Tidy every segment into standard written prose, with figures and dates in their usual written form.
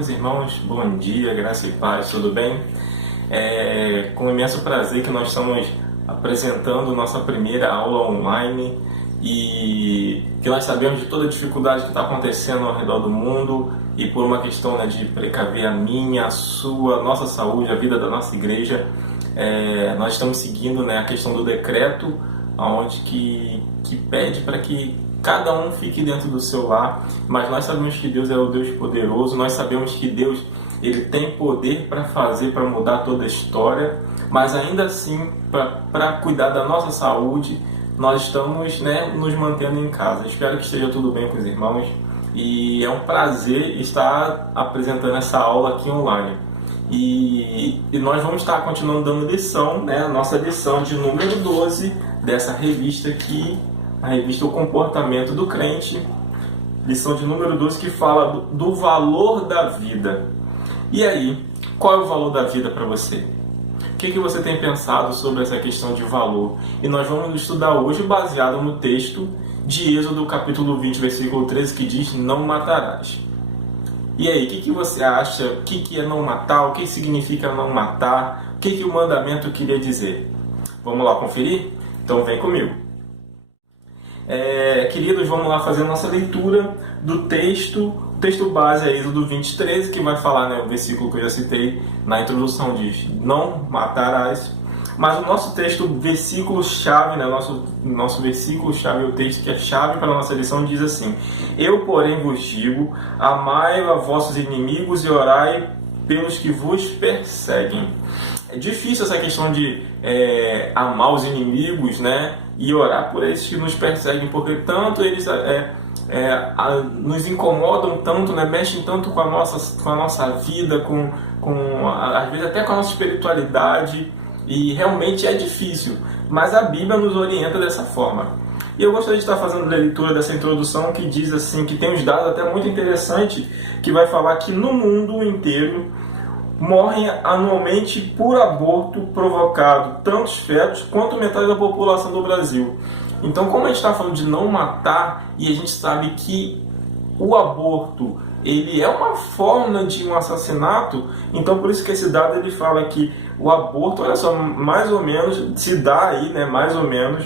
meus irmãos, bom dia, graça e paz, tudo bem? É com imenso prazer que nós estamos apresentando nossa primeira aula online e que nós sabemos de toda a dificuldade que está acontecendo ao redor do mundo e por uma questão, né, de precaver a minha, a sua, a nossa saúde, a vida da nossa igreja, nós estamos seguindo, né, a questão do decreto, onde que pede para que cada um fique dentro do seu lar, mas nós sabemos que Deus é o Deus poderoso, nós sabemos que Deus ele tem poder para fazer, para mudar toda a história, mas ainda assim, para cuidar da nossa saúde, nós estamos, né, nos mantendo em casa. Espero que esteja tudo bem com os irmãos e é um prazer estar apresentando essa aula aqui online. E nós vamos estar continuando dando lição, né, a nossa lição de número 12 dessa revista aqui, a revista O Comportamento do Crente, lição de número 12, que fala do valor da vida. E aí, qual é o valor da vida para você? O que você tem pensado sobre essa questão de valor? E nós vamos estudar hoje baseado no texto de Êxodo, capítulo 20, versículo 13, que diz: não matarás. E aí, o que você acha? O que é não matar? O que significa não matar? O que o mandamento queria dizer? Vamos lá conferir? Então vem comigo. Queridos, vamos lá fazer a nossa leitura do texto. O texto base é Êxodo 20:13, que vai falar, né, o versículo que eu já citei na introdução, diz: não matarás. Mas o nosso texto, versículo-chave, né, nosso versículo-chave, o texto que é chave para a nossa lição, diz assim: eu, porém, vos digo, amai a vossos inimigos e orai pelos que vos perseguem. É difícil essa questão de amar os inimigos, né, e orar por esses que nos perseguem, porque tanto eles nos incomodam tanto, né, mexem tanto com a nossa vida, às vezes até com a nossa espiritualidade, e realmente é difícil, mas a Bíblia nos orienta dessa forma. E eu gostaria de estar fazendo a leitura dessa introdução que diz assim, que tem uns dados até muito interessantes, que vai falar que no mundo inteiro morrem anualmente por aborto provocado tantos fetos quanto metade da população do Brasil. Então, como a gente está falando de não matar, e a gente sabe que o aborto ele é uma forma de um assassinato, então por isso que esse dado ele fala que o aborto, olha só, mais ou menos, se dá aí, né, mais ou menos,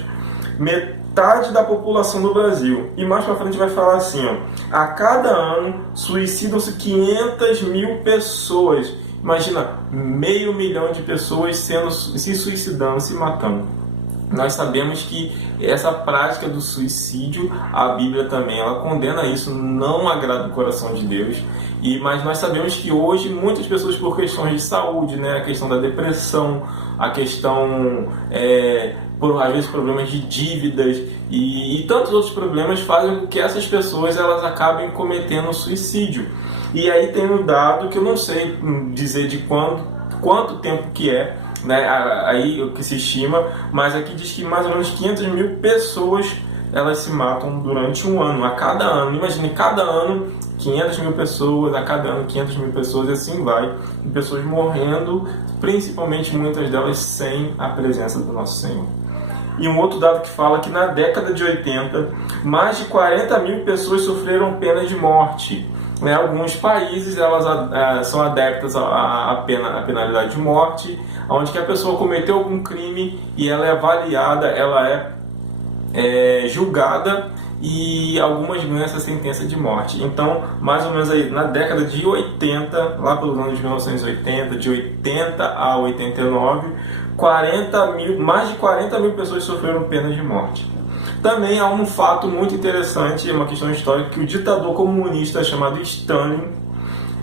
metade da população do Brasil. E mais para frente vai falar assim, ó, a cada ano suicidam-se 500 mil pessoas. Imagina, 500 mil de pessoas se suicidando, se matando. Nós sabemos que essa prática do suicídio, a Bíblia também ela condena isso, não agrada o coração de Deus. Mas nós sabemos que hoje muitas pessoas, por questões de saúde, né, a questão da depressão, a questão, por às vezes problemas de dívidas e tantos outros problemas, fazem com que essas pessoas elas acabem cometendo suicídio. E aí tem um dado que eu não sei dizer de quanto tempo que é, né, aí o que se estima, mas aqui diz que mais ou menos 500 mil pessoas elas se matam durante um ano, a cada ano. Imagine, cada ano 500 mil pessoas, a cada ano 500 mil pessoas, e assim vai, e pessoas morrendo, principalmente muitas delas sem a presença do nosso Senhor. E um outro dado que fala que na década de 80, mais de 40 mil pessoas sofreram pena de morte. Né, alguns países elas são adeptas à penalidade de morte, onde que a pessoa cometeu algum crime e ela é avaliada, ela é julgada e algumas ganham essa sentença de morte. Então, mais ou menos aí na década de 80, lá pelos anos de 1980, de 80 a 89, mais de 40 mil pessoas sofreram pena de morte. Também há um fato muito interessante, é uma questão histórica, que o ditador comunista chamado Stalin,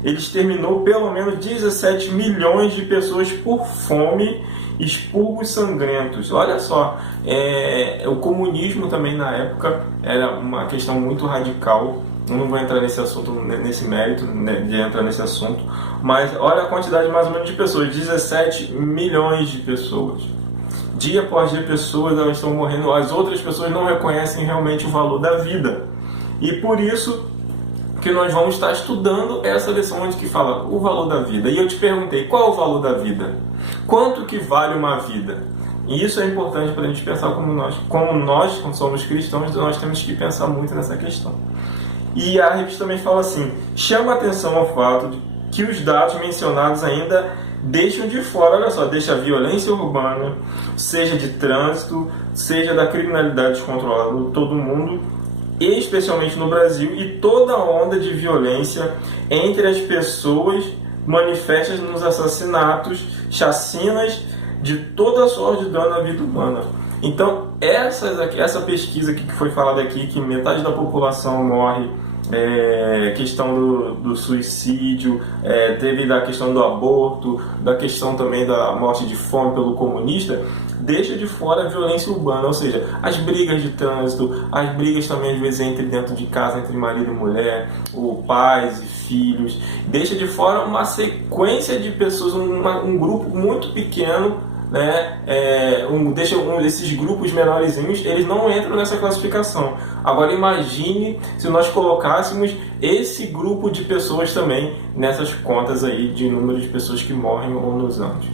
ele exterminou pelo menos 17 milhões de pessoas por fome, expurgos sangrentos. Olha só, o comunismo também na época era uma questão muito radical. Eu não vou entrar nesse assunto, nesse mérito, né, de entrar nesse assunto, mas olha a quantidade mais ou menos de pessoas, 17 milhões de pessoas. Dia após dia, pessoas elas estão morrendo, as outras pessoas não reconhecem realmente o valor da vida. E por isso que nós vamos estar estudando essa lição onde que fala o valor da vida. E eu te perguntei, qual é o valor da vida? Quanto que vale uma vida? E isso é importante para a gente pensar como nós somos cristãos, nós temos que pensar muito nessa questão. E a revista também fala assim, chama atenção ao fato que os dados mencionados ainda deixam de fora, olha só, deixa a violência urbana, seja de trânsito, seja da criminalidade descontrolada de todo mundo, e especialmente no Brasil, e toda a onda de violência entre as pessoas manifestas nos assassinatos, chacinas de toda sorte de dano à vida humana. Então, essa pesquisa que foi falada aqui, que metade da população morre, questão do suicídio, teve da questão do aborto, da questão também da morte de fome pelo comunista, deixa de fora a violência urbana, ou seja, as brigas de trânsito, as brigas também às vezes dentro de casa, entre marido e mulher, ou pais e filhos, deixa de fora uma sequência de pessoas, um grupo muito pequeno, né? Esses grupos menorzinhos, eles não entram nessa classificação. Agora imagine se nós colocássemos esse grupo de pessoas também nessas contas aí de número de pessoas que morrem ou nos anos.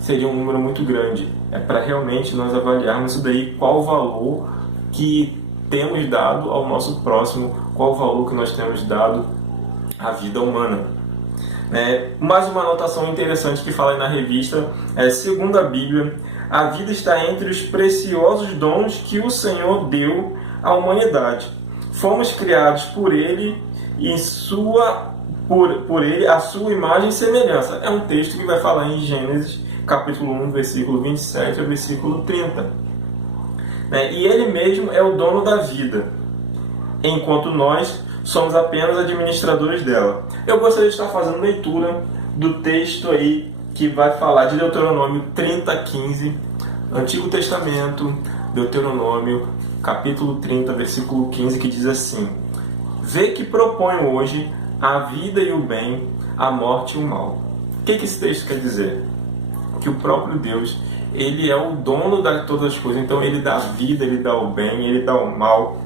Seria um número muito grande. É para realmente nós avaliarmos isso daí, qual o valor que temos dado ao nosso próximo, qual o valor que nós temos dado à vida humana. Mais uma anotação interessante que fala aí na revista segundo a Bíblia, a vida está entre os preciosos dons que o Senhor deu à humanidade. Fomos criados por Ele e por Ele a sua imagem e semelhança. É um texto que vai falar em Gênesis, capítulo 1, versículo 27 ao versículo 30. E Ele mesmo é o dono da vida, enquanto nós somos apenas administradores dela. Eu gostaria de estar fazendo leitura do texto aí que vai falar de Deuteronômio 30:15, Antigo Testamento, Deuteronômio, capítulo 30, versículo 15, que diz assim: Vê que proponho hoje a vida e o bem, a morte e o mal. O que esse texto quer dizer? Que o próprio Deus, Ele é o dono de todas as coisas. Então Ele dá a vida, Ele dá o bem, Ele dá o mal,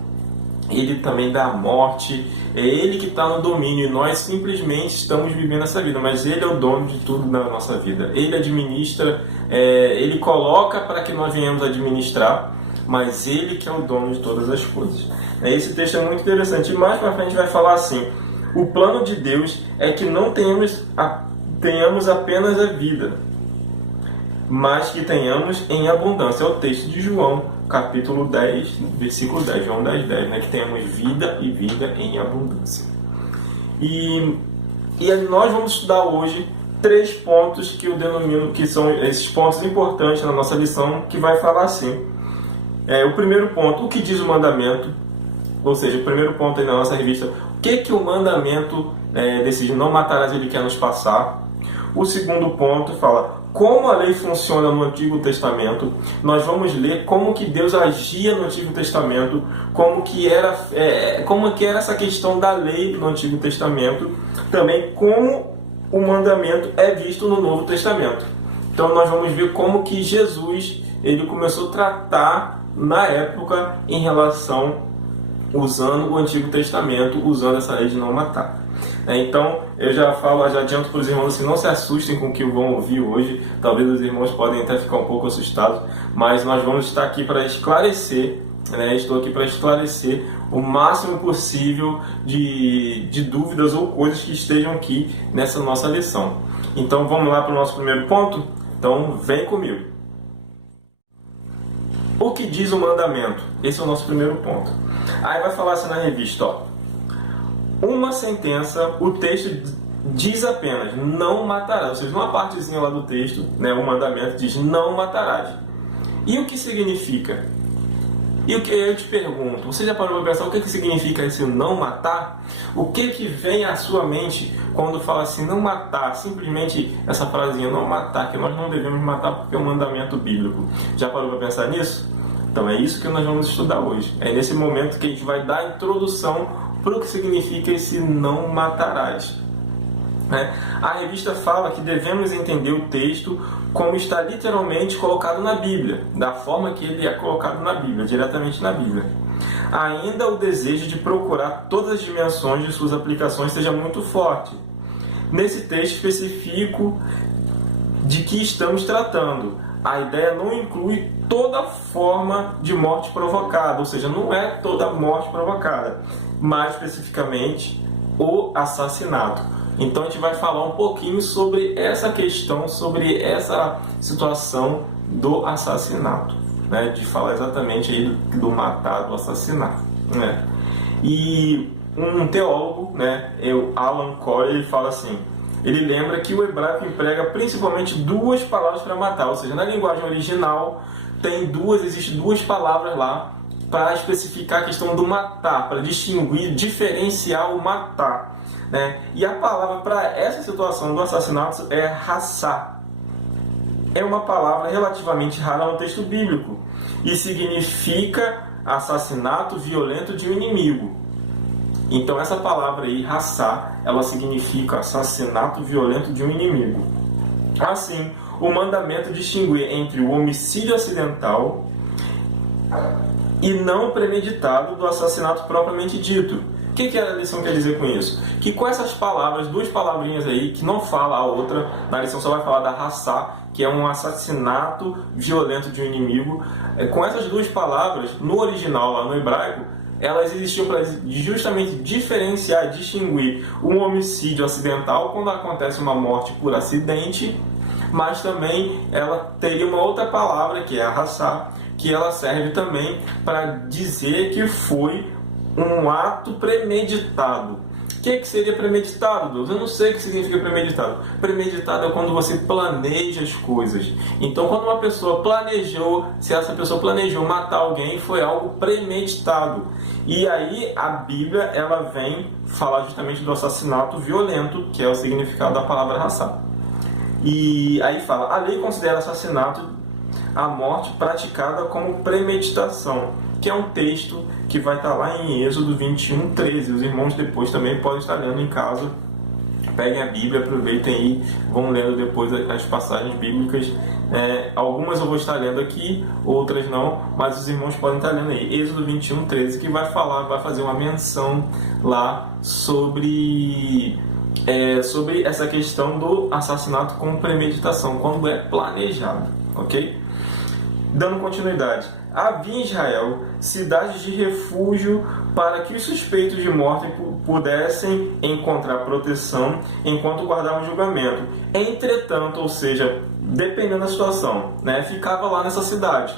Ele também dá a morte. É Ele que está no domínio e nós simplesmente estamos vivendo essa vida, mas Ele é o dono de tudo na nossa vida. Ele administra, Ele coloca para que nós venhamos administrar, mas Ele que é o dono de todas as coisas. Esse texto é muito interessante. E mais para frente vai falar assim: o plano de Deus é que não tenhamos apenas a vida, mas que tenhamos em abundância. É o texto de João, capítulo 10, versículo 10, João 10:10, que tenhamos vida e vida em abundância. E nós vamos estudar hoje 3 pontos que eu denomino que são esses pontos importantes na nossa lição, que vai falar assim. O primeiro ponto, o que diz o mandamento, ou seja, o primeiro ponto aí na nossa revista, o que o mandamento desse não matarás ele quer nos passar. O segundo ponto fala como a lei funciona no Antigo Testamento. Nós vamos ler como que Deus agia no Antigo Testamento, como que era essa questão da lei no Antigo Testamento, também como o mandamento é visto no Novo Testamento. Então nós vamos ver como que Jesus ele começou a tratar na época em relação, usando o Antigo Testamento, usando essa lei de não matar. Então, eu já adianto para os irmãos assim, não se assustem com o que vão ouvir hoje. Talvez os irmãos podem até ficar um pouco assustados, mas nós vamos estar aqui para esclarecer, estou aqui para esclarecer o máximo possível de dúvidas ou coisas que estejam aqui nessa nossa lição. Então, vamos lá para o nosso primeiro ponto? Então, vem comigo. O que diz o mandamento? Esse é o nosso primeiro ponto. Aí vai falar assim na revista, uma sentença, o texto diz apenas, não matarás. Ou seja, uma partezinha lá do texto, o mandamento diz, não matarás. E o que significa? E o que eu te pergunto, você já parou para pensar o que significa esse não matar? O que vem à sua mente quando fala assim, não matar? Simplesmente essa frasinha, não matar, que nós não devemos matar porque é um mandamento bíblico. Já parou para pensar nisso? Então é isso que nós vamos estudar hoje. É nesse momento que a gente vai dar a introdução para o que significa esse não matarás. A revista fala que devemos entender o texto como está literalmente colocado na Bíblia, da forma que ele é colocado na Bíblia, diretamente na Bíblia. Ainda o desejo de procurar todas as dimensões de suas aplicações seja muito forte. Nesse texto específico de que estamos tratando, a ideia não inclui toda forma de morte provocada, ou seja, não é toda morte provocada, mais especificamente o assassinato. Então a gente vai falar um pouquinho sobre essa questão, sobre essa situação do assassinato, né? De falar exatamente aí do matar, do assassinar, né? E um teólogo, né, o Alan Coyle, ele fala assim, ele lembra que o hebraico emprega principalmente duas palavras para matar, ou seja, na linguagem original existem duas palavras lá para especificar a questão do matar, para distinguir, diferenciar o matar, né? E a palavra para essa situação do assassinato é raçá. É uma palavra relativamente rara no texto bíblico e significa assassinato violento de um inimigo. Então essa palavra aí, raçá, ela significa assassinato violento de um inimigo. Assim, o mandamento distingue entre o homicídio acidental e não premeditado do assassinato propriamente dito. O que a lição quer dizer com isso? Que com essas palavras, duas palavrinhas aí, que não fala a outra, na lição só vai falar da raçá, que é um assassinato violento de um inimigo. Com essas duas palavras, no original, lá no hebraico, elas existiam para justamente diferenciar, distinguir um homicídio acidental, quando acontece uma morte por acidente, mas também ela teria uma outra palavra, que é a raçá, que ela serve também para dizer que foi um ato premeditado. O que seria premeditado, Deus? Eu não sei o que significa premeditado. Premeditado é quando você planeja as coisas. Então, quando uma pessoa planejou, se essa pessoa planejou matar alguém, foi algo premeditado. E aí a Bíblia, ela vem falar justamente do assassinato violento, que é o significado da palavra raçá. E aí fala, a lei considera assassinato a morte praticada como premeditação, que é um texto que vai estar lá em Êxodo 21:13. Os irmãos depois também podem estar lendo em casa. Peguem a Bíblia, aproveitem e vão lendo depois as passagens bíblicas. Algumas eu vou estar lendo aqui, outras não, mas os irmãos podem estar lendo aí. Êxodo 21:13, que vai fazer uma menção lá sobre essa questão do assassinato com premeditação, quando é planejado, ok? Dando continuidade, havia em Israel cidades de refúgio para que os suspeitos de morte pudessem encontrar proteção enquanto guardavam o julgamento. Entretanto, ou seja, dependendo da situação, né, ficava lá nessa cidade.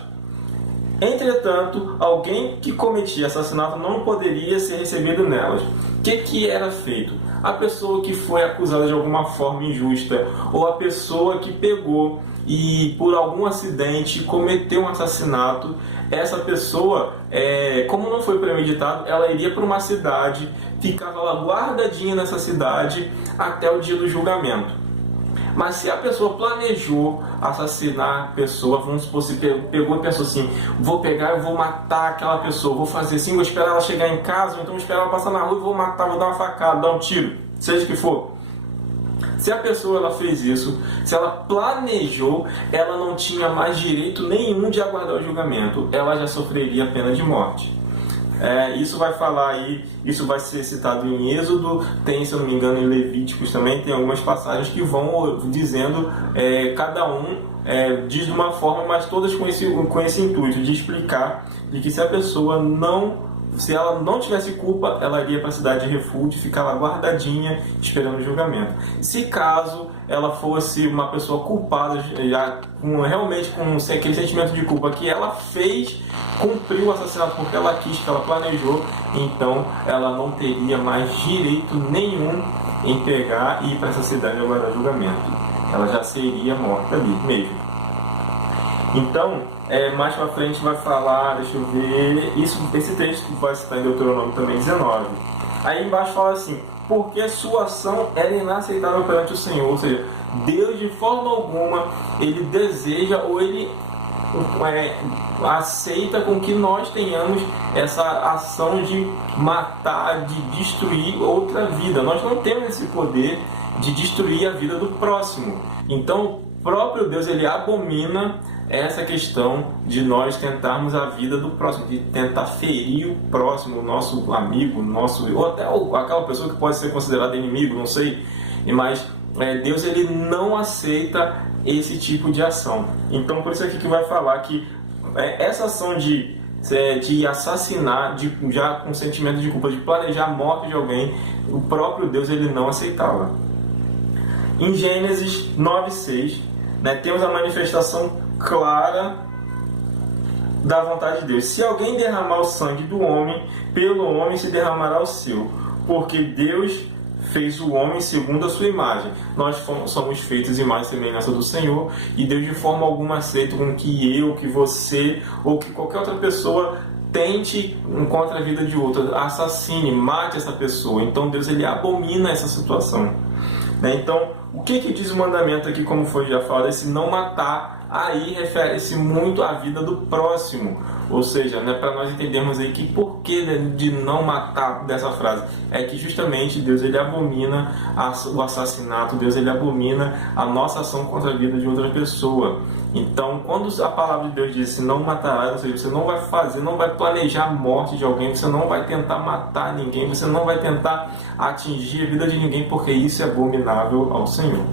Entretanto, alguém que cometia assassinato não poderia ser recebido nelas. O que era feito? A pessoa que foi acusada de alguma forma injusta, ou a pessoa que pegou e por algum acidente cometeu um assassinato, essa pessoa, como não foi premeditado, ela iria para uma cidade, ficava lá guardadinha nessa cidade até o dia do julgamento. Mas se a pessoa planejou assassinar a pessoa, vamos supor, se pegou e pensou assim, vou pegar e vou matar aquela pessoa, vou fazer assim, vou esperar ela chegar em casa, ou então vou esperar ela passar na rua e vou matar, vou dar uma facada, dar um tiro, seja o que for. Se a pessoa ela fez isso, se ela planejou, ela não tinha mais direito nenhum de aguardar o julgamento, ela já sofreria a pena de morte. Isso vai falar aí, isso vai ser citado em Êxodo, tem, se eu não me engano, em Levíticos também, tem algumas passagens que vão dizendo, cada um diz de uma forma, mas todas com esse intuito de explicar de que se a pessoa se ela não tivesse culpa, ela iria para a cidade de refúgio, ficar lá guardadinha, esperando o julgamento. Se caso ela fosse uma pessoa culpada, já realmente com aquele sentimento de culpa que ela fez, cumpriu o assassinato porque ela quis, que ela planejou, então ela não teria mais direito nenhum em pegar e ir para essa cidade e aguardar julgamento. Ela já seria morta ali mesmo. Então, mais pra frente vai falar, deixa eu ver, esse texto que vai citar em Deuteronômio também, 19. Aí embaixo fala assim, porque sua ação era inaceitável perante o Senhor, ou seja, Deus de forma alguma, ele deseja ou ele aceita com que nós tenhamos essa ação de matar, de destruir outra vida. Nós não temos esse poder de destruir a vida do próximo. Então, o próprio Deus, ele abomina essa questão de nós tentarmos a vida do próximo, de tentar ferir o próximo, o nosso amigo, ou até aquela pessoa que pode ser considerada inimigo, não sei, mas Deus, ele não aceita esse tipo de ação. Então, por isso aqui que vai falar que essa ação de de assassinar, já com sentimento de culpa, de planejar a morte de alguém, o próprio Deus ele não aceitava. Em Gênesis 9:6, né, temos a manifestação clara da vontade de Deus. Se alguém derramar o sangue do homem, pelo homem se derramará o seu, porque Deus fez o homem segundo a sua imagem. Nós somos feitos imagem e semelhança do Senhor, e Deus de forma alguma aceita com que eu, que você ou que qualquer outra pessoa tente contra a vida de outra, assassine, mate essa pessoa. Então Deus ele abomina essa situação, né? Então o que diz o mandamento aqui, como foi já falado, esse não matar? Aí refere-se muito à vida do próximo, ou seja, né, para nós entendermos aí que por que de não matar dessa frase, é que justamente Deus ele abomina o assassinato, Deus ele abomina a nossa ação contra a vida de outra pessoa. Então, quando a palavra de Deus diz não matarás, ou seja, você não vai fazer, não vai planejar a morte de alguém, você não vai tentar matar ninguém, você não vai tentar atingir a vida de ninguém, porque isso é abominável ao Senhor.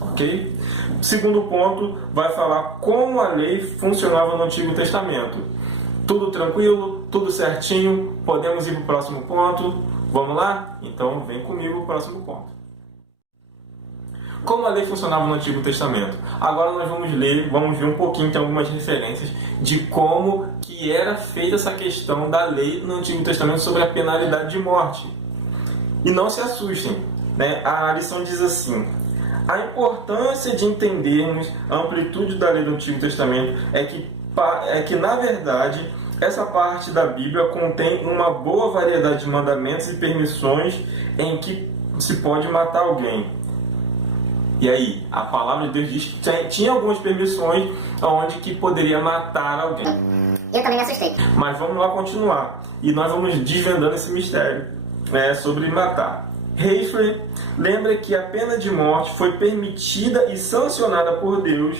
Ok? Segundo ponto, vai falar como a lei funcionava no Antigo Testamento. Tudo tranquilo, tudo certinho, podemos ir para o próximo ponto. Vamos lá? Então vem comigo o próximo ponto. Como a lei funcionava no Antigo Testamento? Agora nós vamos ver um pouquinho, tem algumas referências de como que era feita essa questão da lei no Antigo Testamento sobre a penalidade de morte. E não se assustem, né? A lição diz assim: a importância de entendermos a amplitude da lei do Antigo Testamento é que na verdade, essa parte da Bíblia contém uma boa variedade de mandamentos e permissões em que se pode matar alguém. E aí, a palavra de Deus diz que tinha algumas permissões onde que poderia matar alguém. Eu também me assustei. Mas vamos lá continuar. E nós vamos desvendando esse mistério sobre matar. Heifler lembra que a pena de morte foi permitida e sancionada por Deus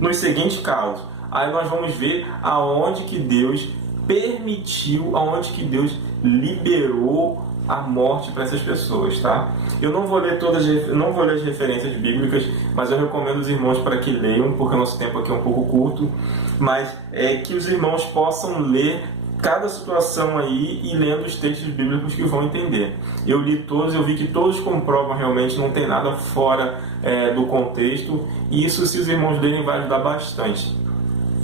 nos seguintes casos. Aí nós vamos ver aonde que Deus permitiu, aonde que Deus liberou a morte para essas pessoas, tá? Eu não vou ler as referências bíblicas, mas eu recomendo os irmãos para que leiam, porque o nosso tempo aqui é um pouco curto, mas que os irmãos possam ler cada situação aí e lendo os textos bíblicos que vão entender. Eu li todos, eu vi que todos comprovam realmente, não tem nada fora do contexto, e isso, se os irmãos lerem, vai ajudar bastante.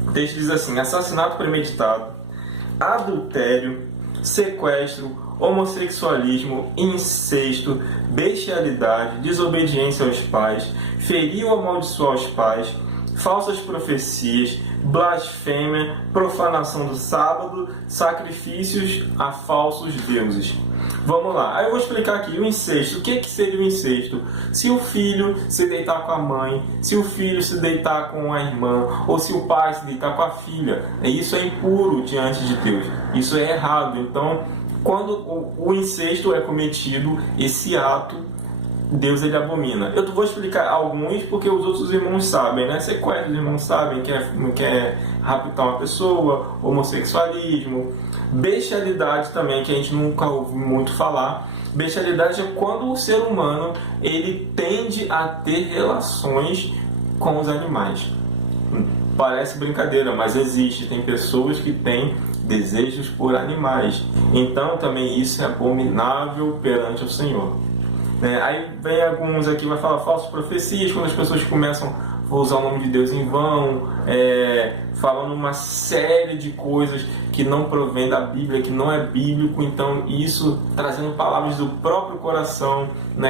O texto diz assim: assassinato premeditado, adultério, sequestro, homossexualismo, incesto, bestialidade, desobediência aos pais, ferir ou amaldiçoar os pais, falsas profecias, blasfêmia, profanação do sábado, sacrifícios a falsos deuses. Vamos lá, aí eu vou explicar aqui o incesto. O que seria o incesto? Se o filho se deitar com a mãe, se o filho se deitar com a irmã, ou se o pai se deitar com a filha, isso é impuro diante de Deus, isso é errado. Então, quando o incesto é cometido, esse ato, Deus ele abomina. Eu vou explicar alguns porque os outros irmãos sabem, né? Sequestro, os irmãos sabem que é raptar uma pessoa, homossexualismo, bestialidade também, que a gente nunca ouviu muito falar. Bestialidade é quando o ser humano ele tende a ter relações com os animais. Parece brincadeira, mas existe. Tem pessoas que têm desejos por animais. Então também isso é abominável perante o Senhor. Aí vem alguns aqui, vai falar falsas profecias, quando as pessoas começam a usar o nome de Deus em vão, falando uma série de coisas que não provém da Bíblia, que não é bíblico. Então isso trazendo palavras do próprio coração,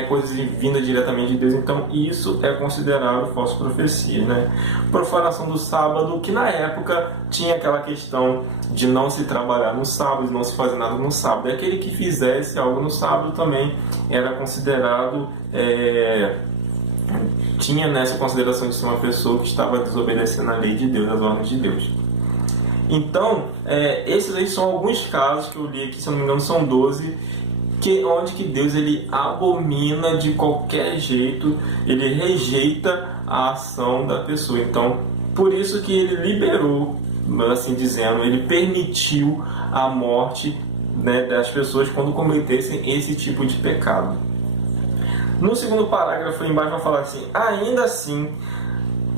coisas vindas diretamente de Deus. Então isso é considerado falsa profecia, Profanação do sábado, que na época tinha aquela questão de não se trabalhar no sábado, não se fazer nada no sábado. E aquele que fizesse algo no sábado também era considerado, tinha nessa consideração de ser uma pessoa que estava desobedecendo a lei de Deus, as ordens de Deus. Então, esses aí são alguns casos que eu li aqui, se não me engano são 12, onde que Deus ele abomina de qualquer jeito, ele rejeita a ação da pessoa. Então, por isso que ele liberou, assim dizendo, ele permitiu a morte, das pessoas quando cometessem esse tipo de pecado. No segundo parágrafo embaixo vai falar assim: ainda assim,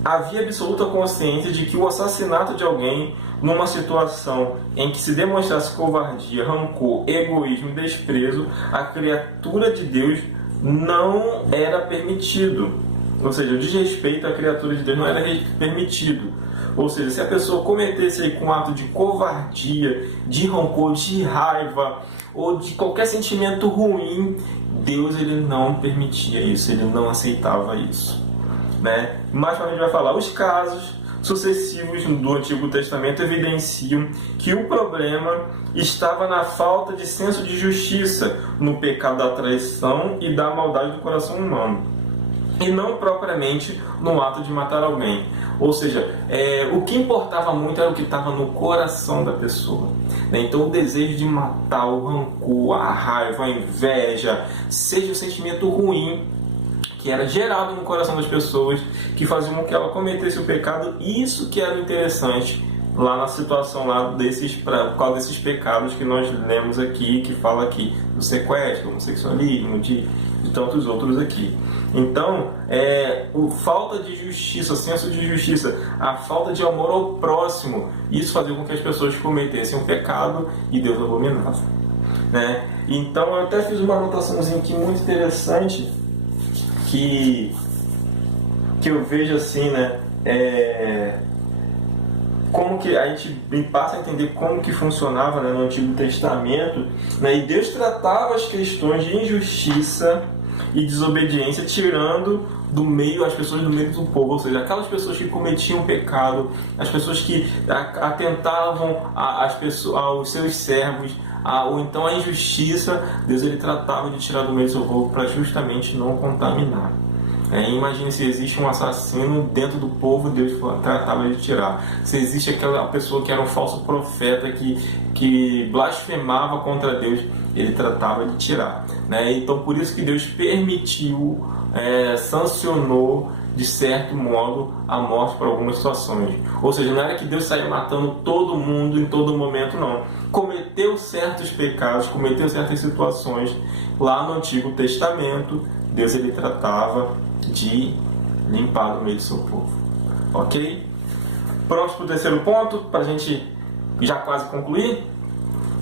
havia absoluta consciência de que o assassinato de alguém numa situação em que se demonstrasse covardia, rancor, egoísmo e desprezo à criatura de Deus não era permitido. Ou seja, o desrespeito à criatura de Deus não era permitido. Ou seja, se a pessoa cometesse aí com um ato de covardia, de rancor, de raiva ou de qualquer sentimento ruim, Deus ele não permitia isso, ele não aceitava isso. Né? Mais para frente vai falar, os casos sucessivos do Antigo Testamento evidenciam que o problema estava na falta de senso de justiça, no pecado da traição e da maldade do coração humano, e não propriamente no ato de matar alguém. Ou seja, o que importava muito era o que estava no coração da pessoa. Né? Então o desejo de matar, o rancor, a raiva, a inveja, seja o sentimento ruim que era gerado no coração das pessoas, que faziam com que ela cometesse o pecado. Isso que era interessante lá na situação lá por causa desses pecados que nós lemos aqui, que fala aqui do sequestro, homossexualismo, de tantos outros aqui. Então, falta de justiça, senso de justiça, a falta de amor ao próximo, isso fazia com que as pessoas cometessem um pecado e Deus abominava. Né? Então, eu até fiz uma anotaçãozinha aqui muito interessante, que eu vejo assim, né? Como que a gente passa a entender como que funcionava, né, no Antigo Testamento, né? E Deus tratava as questões de injustiça e desobediência, tirando do meio as pessoas do meio do povo, ou seja, aquelas pessoas que cometiam pecado, as pessoas que atentavam aos seus servos, ou então a injustiça, Deus ele tratava de tirar do meio do seu povo para justamente não contaminar. Imagine se existe um assassino dentro do povo, Deus tratava de tirar. Se existe aquela pessoa que era um falso profeta que blasfemava contra Deus, ele tratava de tirar. Né? Então por isso que Deus permitiu, sancionou de certo modo a morte para algumas situações. Ou seja, não era que Deus saía matando todo mundo em todo momento, não. Cometeu certos pecados, cometeu certas situações lá no Antigo Testamento, Deus ele tratava de limpar no meio do seu povo. Ok? Pronto para o terceiro ponto, para a gente já quase concluir?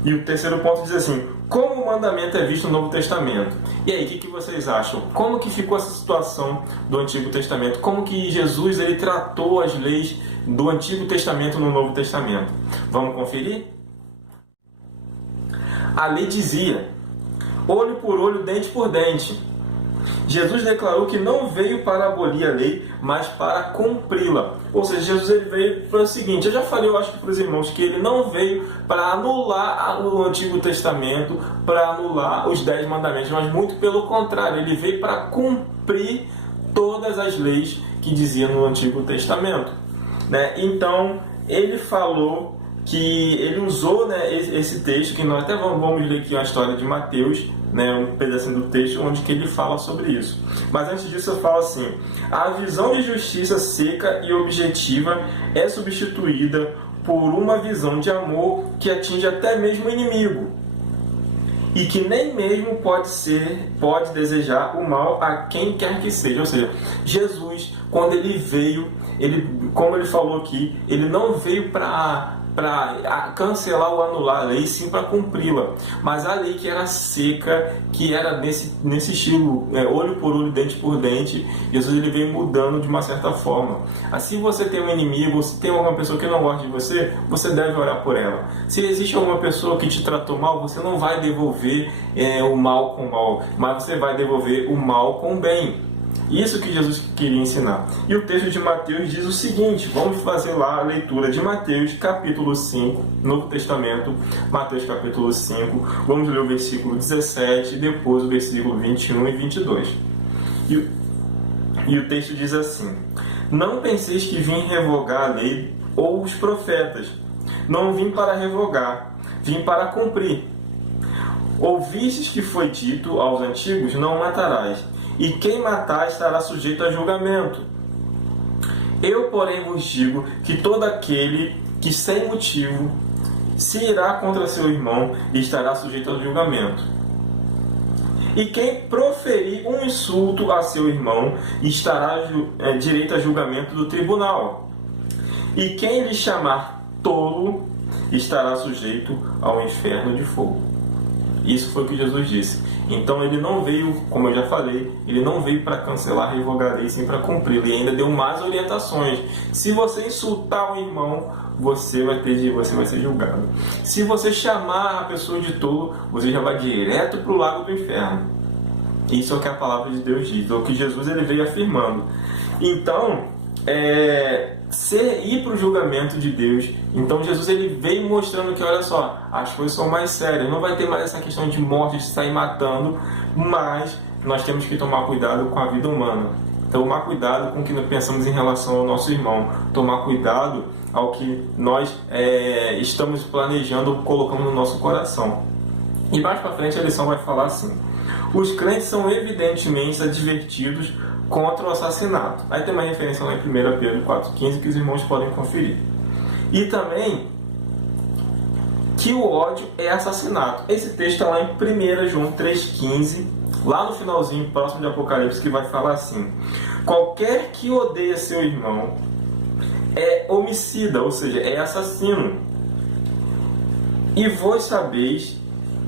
E o terceiro ponto diz assim: como o mandamento é visto no Novo Testamento? E aí, o que vocês acham? Como que ficou essa situação do Antigo Testamento? Como que Jesus ele tratou as leis do Antigo Testamento no Novo Testamento? Vamos conferir? A lei dizia: olho por olho, dente por dente. Jesus declarou que não veio para abolir a lei, mas para cumpri-la. Ou seja, Jesus ele veio para o seguinte: eu já falei, eu acho que para os irmãos, que ele não veio para anular o Antigo Testamento, para anular os 10 mandamentos, mas muito pelo contrário, ele veio para cumprir todas as leis que dizia no Antigo Testamento. Né? Então, ele falou que ele usou, né, esse texto, que nós até vamos ler aqui a história de Mateus, né, um pedacinho do texto onde que ele fala sobre isso. Mas antes disso eu falo assim: a visão de justiça seca e objetiva é substituída por uma visão de amor que atinge até mesmo o inimigo e que nem mesmo pode desejar o mal a quem quer que seja. Ou seja, Jesus, quando ele veio, como ele falou aqui, ele não veio para cancelar ou anular a lei, sim para cumpri-la. Mas a lei que era seca, que era nesse estilo, olho por olho, dente por dente, Jesus ele veio mudando de uma certa forma. Assim, você tem um inimigo, se tem alguma pessoa que não gosta de você, você deve orar por ela. Se existe alguma pessoa que te tratou mal, você não vai devolver o mal com o mal, mas você vai devolver o mal com o bem. Isso que Jesus queria ensinar. E o texto de Mateus diz o seguinte: vamos fazer lá a leitura de Mateus capítulo 5, Novo Testamento, Mateus capítulo 5, vamos ler o versículo 17 e depois o versículo 21 e 22. E o texto diz assim: não penseis que vim revogar a lei ou os profetas. Não vim para revogar, vim para cumprir. Ouvistes que foi dito aos antigos: não matarás, e quem matar estará sujeito a julgamento. Eu, porém, vos digo que todo aquele que sem motivo se irá contra seu irmão estará sujeito ao julgamento. E quem proferir um insulto a seu irmão estará direito a julgamento do tribunal. E quem lhe chamar tolo estará sujeito ao inferno de fogo. Isso foi o que Jesus disse. Então ele não veio, como eu já falei, ele não veio para cancelar, revogar a lei, sim para cumprir. Ele ainda deu mais orientações. Se você insultar o irmão, você vai ser julgado. Se você chamar a pessoa de tolo, você já vai direto para o lago do inferno. Isso é o que a palavra de Deus diz, é o que Jesus ele veio afirmando. Então, ir para o julgamento de Deus. Então Jesus ele veio mostrando que, olha só, as coisas são mais sérias, não vai ter mais essa questão de morte, de sair matando, mas nós temos que tomar cuidado com a vida humana, tomar cuidado com o que nós pensamos em relação ao nosso irmão, tomar cuidado ao que nós estamos planejando, colocando no nosso coração. E mais para frente a lição vai falar assim: os crentes são evidentemente advertidos contra o assassinato. Aí tem uma referência lá em 1 Pedro 4,15 que os irmãos podem conferir. E também que o ódio é assassinato. Esse texto está lá em 1 João 3,15, lá no finalzinho, próximo de Apocalipse, que vai falar assim: qualquer que odeia seu irmão é homicida, ou seja, é assassino. E vós sabeis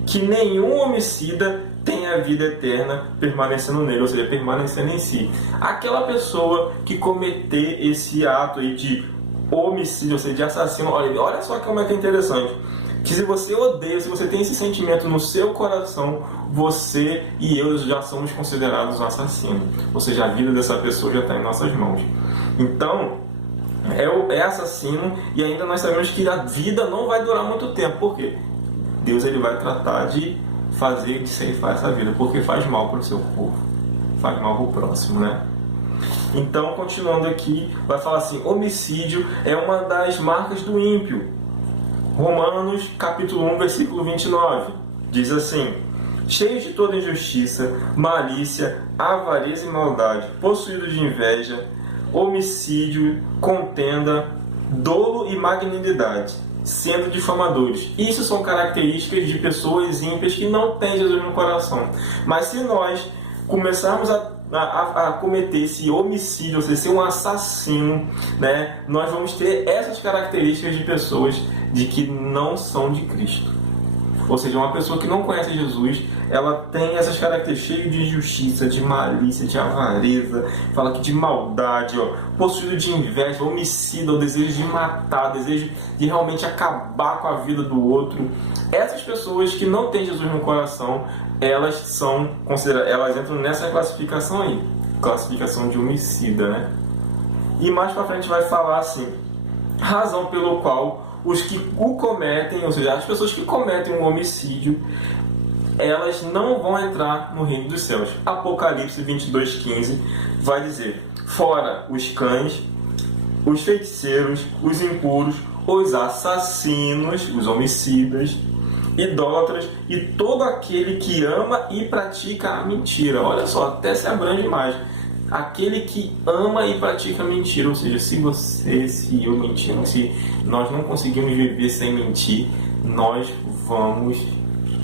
que nenhum homicida tem a vida eterna permanecendo nele, ou seja, permanecendo em si. Aquela pessoa que cometer esse ato aí de homicídio, ou seja, de assassino, olha só como é que é interessante, que se você odeia, se você tem esse sentimento no seu coração, você e eu já somos considerados assassinos, ou seja, a vida dessa pessoa já está em nossas mãos. Então, é assassino, e ainda nós sabemos que a vida não vai durar muito tempo. Por quê? Deus ele vai tratar de ceifar essa vida, porque faz mal para o seu povo, faz mal para o próximo, né? Então, continuando aqui, vai falar assim: homicídio é uma das marcas do ímpio. Romanos capítulo 1, versículo 29, diz assim: cheios de toda injustiça, malícia, avareza e maldade, possuídos de inveja, homicídio, contenda, dolo e magnanimidade, sendo difamadores. Isso são características de pessoas ímpias que não têm Jesus no coração. Mas se nós começarmos a cometer esse homicídio, ou seja, ser um assassino, né, nós vamos ter essas características de pessoas de que não são de Cristo. Ou seja, uma pessoa que não conhece Jesus, ela tem essas características cheias de injustiça, de malícia, de avareza, fala aqui de maldade, possuído de inveja, homicida, o desejo de matar, o desejo de realmente acabar com a vida do outro. Essas pessoas que não têm Jesus no coração, elas entram nessa classificação aí, classificação de homicida, né? E mais pra frente vai falar assim: razão pelo qual os que o cometem, ou seja, as pessoas que cometem um homicídio, elas não vão entrar no reino dos céus. Apocalipse 22:15 vai dizer: fora os cães, os feiticeiros, os impuros, os assassinos, os homicidas, idólatras e todo aquele que ama e pratica a mentira. Olha só, até se abrange mais. Aquele que ama e pratica a mentira, ou seja, se eu mentimos, se nós não conseguimos viver sem mentir, nós vamos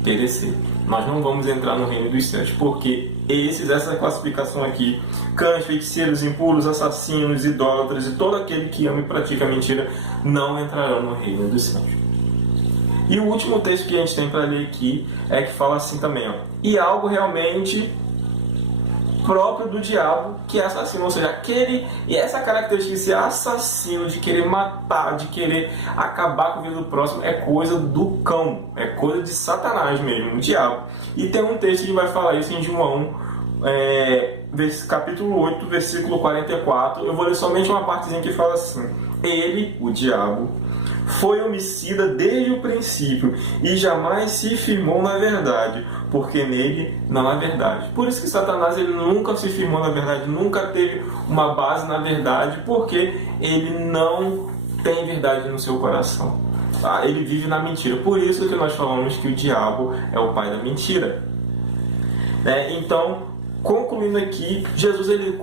perecer. Nós não vamos entrar no reino dos céus, porque essa classificação aqui, cães, feiticeiros, impuros, assassinos, idólatras e todo aquele que ama e pratica a mentira, não entrarão no reino dos céus. E o último texto que a gente tem para ler aqui é que fala assim também, e algo realmente próprio do diabo, que é assassino, ou seja, e essa característica de ser assassino, de querer matar, de querer acabar com a vida do próximo, é coisa do cão, é coisa de Satanás mesmo, o diabo. E tem um texto que vai falar isso em João, capítulo 8, versículo 44, eu vou ler somente uma partezinha que fala assim: ele, o diabo, foi homicida desde o princípio e jamais se firmou na verdade, porque nele não há verdade. Por isso que Satanás ele nunca se firmou na verdade, nunca teve uma base na verdade, porque ele não tem verdade no seu coração. Tá? Ele vive na mentira. Por isso que nós falamos que o diabo é o pai da mentira. Então, concluindo aqui, Jesus ele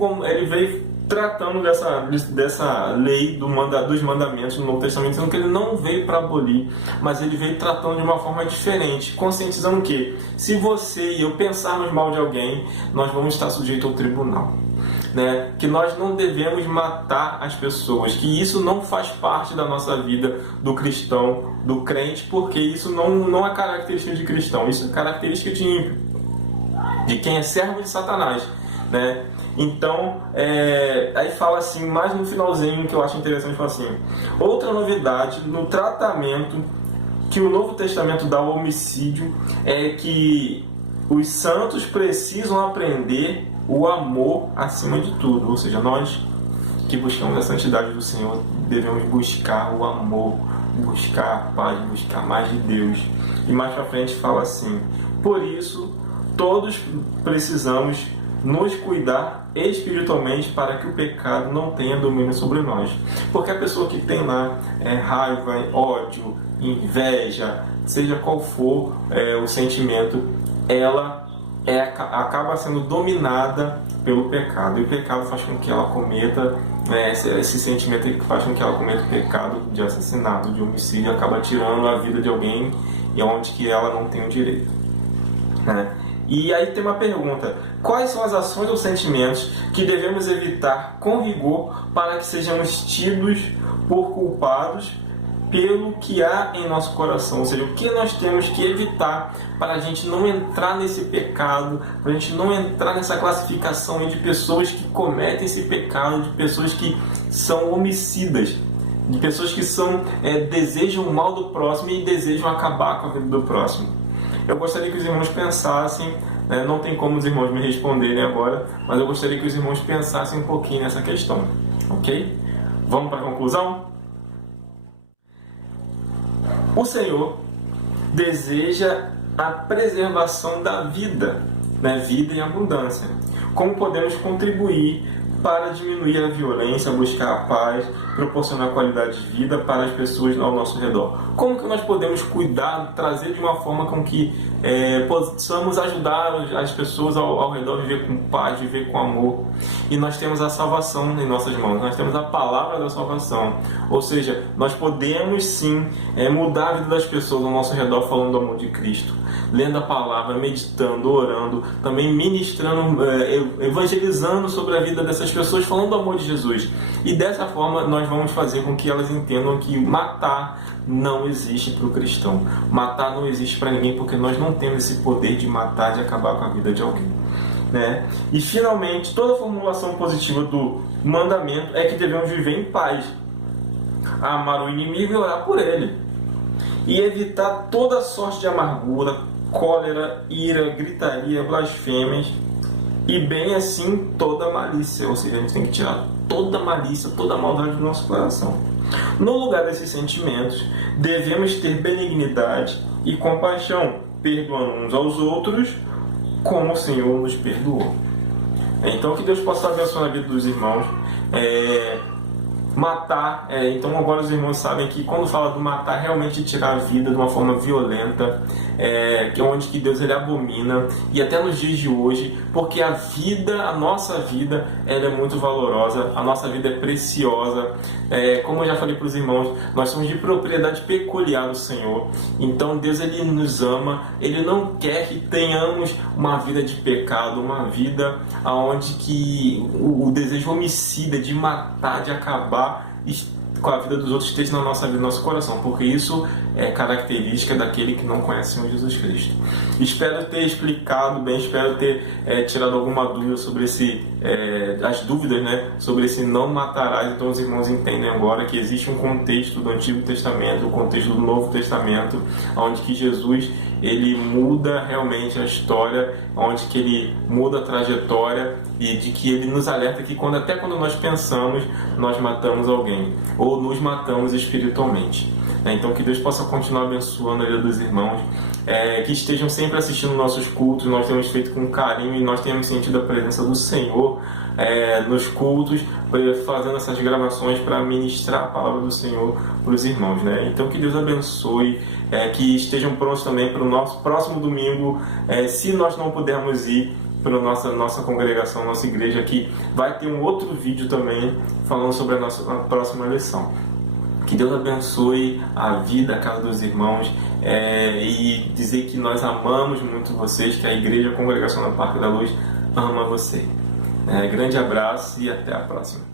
veio tratando dessa lei dos mandamentos no Novo Testamento, dizendo que ele não veio para abolir, mas ele veio tratando de uma forma diferente, conscientizando que se você e eu pensarmos mal de alguém, nós vamos estar sujeitos ao tribunal. Né? Que nós não devemos matar as pessoas, que isso não faz parte da nossa vida do cristão, do crente, porque isso não é característica de cristão, isso é característica de ímpio, de quem é servo de Satanás, né? Então, aí fala assim, mais no finalzinho, que eu acho interessante, fala assim: outra novidade no tratamento que o Novo Testamento dá ao homicídio é que os santos precisam aprender o amor acima de tudo. Ou seja, nós que buscamos a santidade do Senhor devemos buscar o amor, buscar a paz, buscar mais de Deus. E mais pra frente fala assim: por isso todos precisamos nos cuidar espiritualmente para que o pecado não tenha domínio sobre nós. Porque a pessoa que tem lá raiva, ódio, inveja, seja qual for o sentimento, ela acaba sendo dominada pelo pecado. E o pecado faz com que ela cometa, esse sentimento que faz com que ela cometa o pecado de assassinato, de homicídio, acaba tirando a vida de alguém e onde que ela não tem o direito. E aí tem uma pergunta: quais são as ações ou sentimentos que devemos evitar com rigor para que sejamos tidos por culpados pelo que há em nosso coração? Ou seja, o que nós temos que evitar para a gente não entrar nesse pecado, para a gente não entrar nessa classificação de pessoas que cometem esse pecado, de pessoas que são homicidas, de pessoas que desejam o mal do próximo e desejam acabar com a vida do próximo. Eu gostaria que os irmãos pensassem, não tem como os irmãos me responderem agora, mas eu gostaria que os irmãos pensassem um pouquinho nessa questão, ok? Vamos para a conclusão? O Senhor deseja a preservação da vida, vida em abundância. Como podemos contribuir para diminuir a violência, buscar a paz, proporcionar qualidade de vida para as pessoas ao nosso redor? Como que nós podemos cuidar, trazer de uma forma com que possamos ajudar as pessoas ao redor a viver com paz, viver com amor? E nós temos a salvação em nossas mãos, nós temos a palavra da salvação. Ou seja, nós podemos sim mudar a vida das pessoas ao nosso redor falando do amor de Cristo, lendo a palavra, meditando, orando, também ministrando, evangelizando sobre a vida dessas pessoas, falando do amor de Jesus. E dessa forma nós vamos fazer com que elas entendam que matar não existe para o cristão. Matar não existe para ninguém, porque nós não temos esse poder de matar, de acabar com a vida de alguém. E finalmente, toda a formulação positiva do mandamento é que devemos viver em paz, amar o inimigo e orar por ele, e evitar toda sorte de amargura, cólera, ira, gritaria, blasfêmias e bem assim toda malícia. Ou seja, a gente tem que tirar toda malícia, toda maldade do nosso coração. No lugar desses sentimentos, devemos ter benignidade e compaixão, perdoando uns aos outros como o Senhor nos perdoou. Então que Deus possa abençoar a vida dos irmãos. Matar, então agora os irmãos sabem que quando fala do matar, realmente tirar a vida de uma forma violenta, que é onde que Deus ele abomina, e até nos dias de hoje, porque a vida, a nossa vida, ela é muito valorosa, a nossa vida é preciosa. Como eu já falei para os irmãos, nós somos de propriedade peculiar do Senhor. Então Deus ele nos ama, ele não quer que tenhamos uma vida de pecado, uma vida onde que o desejo homicida de matar, de acabar com a vida dos outros esteja na nossa vida, no nosso coração, porque isso é característica daquele que não conhece o Senhor Jesus Cristo. Espero ter explicado bem, espero ter tirado alguma dúvida sobre as dúvidas, sobre esse não matarás. Então os irmãos entendem agora que existe um contexto do Antigo Testamento, o contexto do Novo Testamento, onde que Jesus ele muda realmente a história, onde que ele muda a trajetória, e de que ele nos alerta que até quando nós pensamos, nós matamos alguém, ou nos matamos espiritualmente. Então que Deus possa continuar abençoando a vida dos irmãos, que estejam sempre assistindo nossos cultos. Nós temos feito com carinho e nós temos sentido a presença do Senhor nos cultos, fazendo essas gravações para ministrar a palavra do Senhor para os irmãos. Então que Deus abençoe, que estejam prontos também para o nosso próximo domingo. Se nós não pudermos ir, para nossa congregação, nossa igreja aqui. Vai ter um outro vídeo também falando sobre a nossa próxima lição. Que Deus abençoe a vida, a casa dos irmãos, e dizer que nós amamos muito vocês, que a igreja, a congregação do Parque da Luz ama você. Grande abraço e até a próxima.